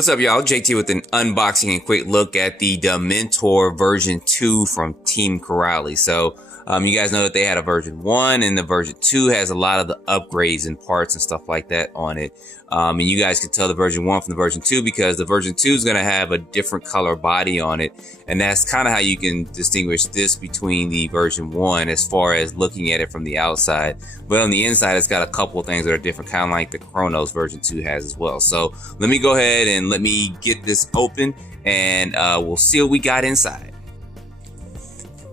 What's up, y'all? JT with an unboxing and quick look at the Dementor version 2 from Team Corally. So you guys know that they had a version 1, and the version 2 has a lot of the upgrades and parts and stuff like that on it. And you guys can tell the version 1 from the version 2 because the version 2 is going to have a different color body on it. And that's kind of how you can distinguish this between the version 1 as far as looking at it from the outside. But on the inside, it's got a couple of things that are different, kind of like the Chronos version 2 has as well. So let me go ahead and let me get this open, and we'll see what we got inside.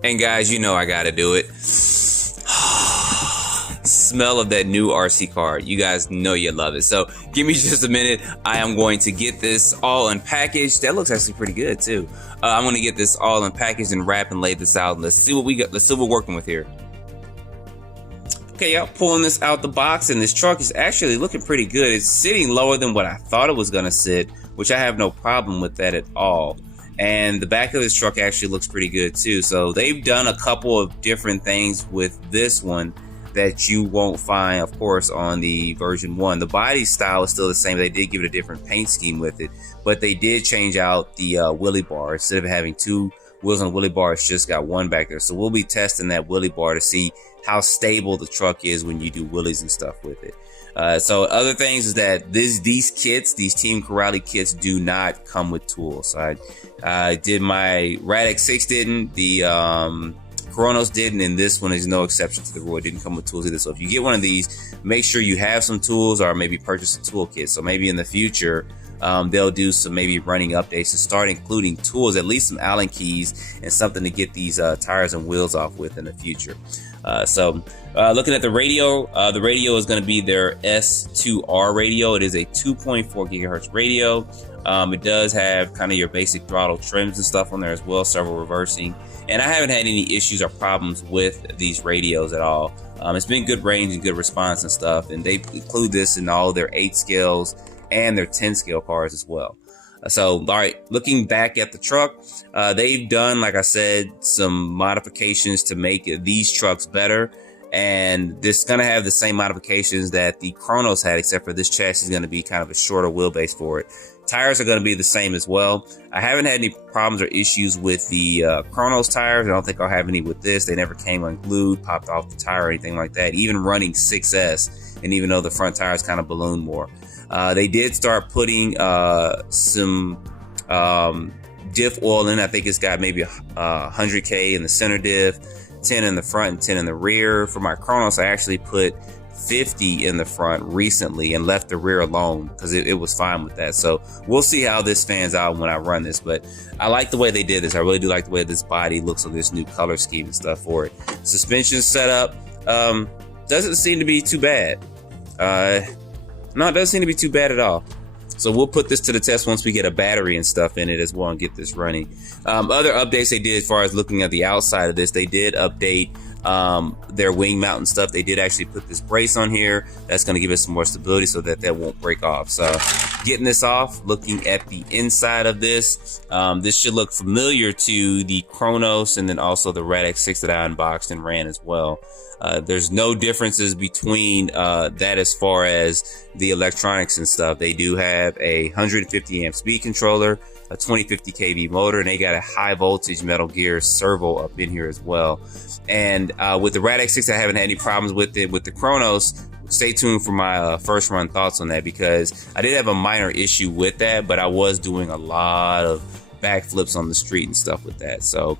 And guys, you know I gotta do it. Smell of that new RC card. You guys know you love it. So give me just a minute. I am going to get this all unpackaged. That looks actually pretty good too. I'm going to get this all unpackaged and wrap and lay this out. And let's see what we got. Let's see what we're working with here. Okay, y'all, pulling this out the box, and this truck is actually looking pretty good. It's sitting lower than what I thought it was going to sit, which I have no problem with that at all. And the back of this truck actually looks pretty good too. So they've done a couple of different things with this one that you won't find, of course, on the version 1. The body style is still the same. They did give it a different paint scheme with it, but they did change out the wheelie bar. Instead of having 2 wheels on the wheelie bar, it's just got 1 back there. So we'll be testing that wheelie bar to see how stable the truck is when you do wheelies and stuff with it. So other things is that these kits, these Team Corally kits, do not come with tools. So I did my Radix 6 didn't, the Chronos didn't, and this one is no exception to the rule. It didn't come with tools either. So if you get one of these, make sure you have some tools, or maybe purchase a toolkit. So maybe in the future, they'll do some maybe running updates to start including tools, at least some Allen keys and something to get these tires and wheels off with in the future. Looking at the radio is going to be their S2R radio. It is a 2.4 gigahertz radio. It does have kind of your basic throttle trims and stuff on there as well, several reversing. And I haven't had any issues or problems with these radios at all. It's been good range and good response and stuff. And they include this in all their 8 scales and their 10 scale cars as well. So, all right, looking back at the truck, they've done, like I said, some modifications to make these trucks better. And this is going to have the same modifications that the Chronos had, except for this chassis is going to be kind of a shorter wheelbase for it. Tires are going to be the same as well. I haven't had any problems or issues with the Chronos tires. I don't think I'll have any with this. They never came unglued, popped off the tire or anything like that. Even running 6S, and even though the front tires kind of balloon more. They did start putting some diff oil in. I think it's got maybe 100K in the center diff, 10 in the front and 10 in the rear. For my Chronos, I actually put 50 in the front recently and left the rear alone because it was fine with that. So we'll see how this fans out when I run this, but I like the way they did this. I really do like the way this body looks on this new color scheme and stuff for it. Suspension setup doesn't seem to be too bad. No, it doesn't seem to be too bad at all. So we'll put this to the test once we get a battery and stuff in it as well and get this running. Other updates they did as far as looking at the outside of this, they did update their wing mount and stuff. They did actually put this brace on here. That's going to give it some more stability so that won't break off. So getting this off, looking at the inside of this, this should look familiar to the Chronos and then also the Radix 6 that I unboxed and ran as well. There's no differences between that as far as the electronics and stuff. They do have a 150 amp speed controller, a 2050 kV motor, and they got a high voltage Metal Gear servo up in here as well. And with the Radix 6, I haven't had any problems with it. With the Chronos, stay tuned for my first run thoughts on that, because I did have a minor issue with that, but I was doing a lot of backflips on the street and stuff with that. So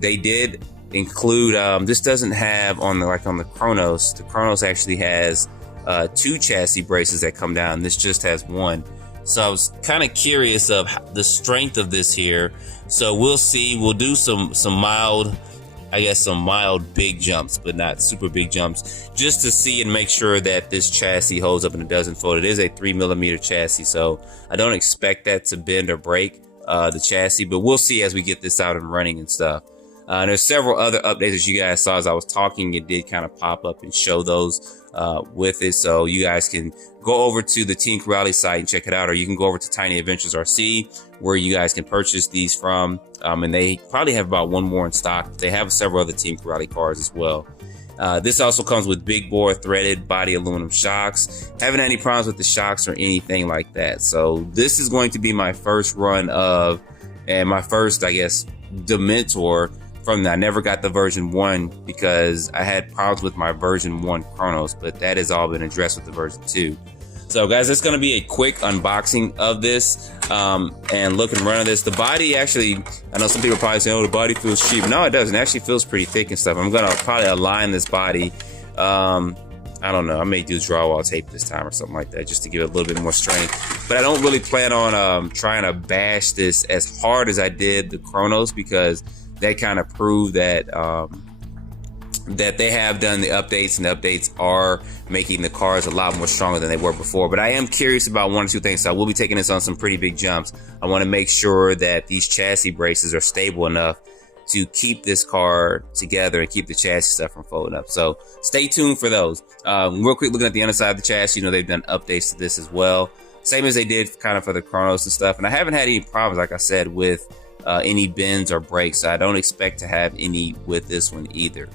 they did include, this doesn't have on the Chronos. The Chronos actually has 2 chassis braces that come down. This just has 1. So I was kind of curious of the strength of this here. So we'll see. We'll do some mild, I guess, some mild big jumps, but not super big jumps, just to see and make sure that this chassis holds up and it doesn't fold. It is a 3mm chassis, so I don't expect that to bend or break the chassis, but we'll see as we get this out and running and stuff. There's several other updates as you guys saw as I was talking. It did kind of pop up and show those with it. So you guys can go over to the Team Corally site and check it out, or you can go over to Tiny Adventures RC where you guys can purchase these from. And they probably have about 1 more in stock. They have several other Team Corally cars as well. This also comes with big bore threaded body aluminum shocks. Haven't had any problems with the shocks or anything like that. So this is going to be my first run of, and my first, I guess, Dementor from that. I never got the version 1 because I had problems with my version 1 Chronos, but that has all been addressed with the version 2. So guys, it's going to be a quick unboxing of this and look and run of this. The body actually, I know some people probably say, oh, the body feels cheap. No, it doesn't. It actually feels pretty thick and stuff. I'm going to probably align this body. I don't know. I may do drywall tape this time or something like that just to give it a little bit more strength. But I don't really plan on trying to bash this as hard as I did the Chronos, because that kind of proved that that they have done the updates, and the updates are making the cars a lot more stronger than they were before. But I am curious about one or two things, so I will be taking this on some pretty big jumps. I want to make sure that these chassis braces are stable enough to keep this car together and keep the chassis stuff from folding up. So stay tuned for those. Real quick, looking at the underside of the chassis, you know, they've done updates to this as well, same as they did kind of for the Chronos and stuff. And I haven't had any problems, like I said, with any bends or breaks. So I don't expect to have any with this one either.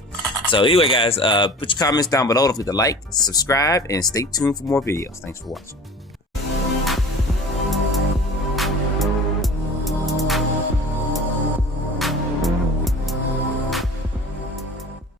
So anyway, guys, put your comments down below. Don't forget to like, subscribe, and stay tuned for more videos. Thanks for watching.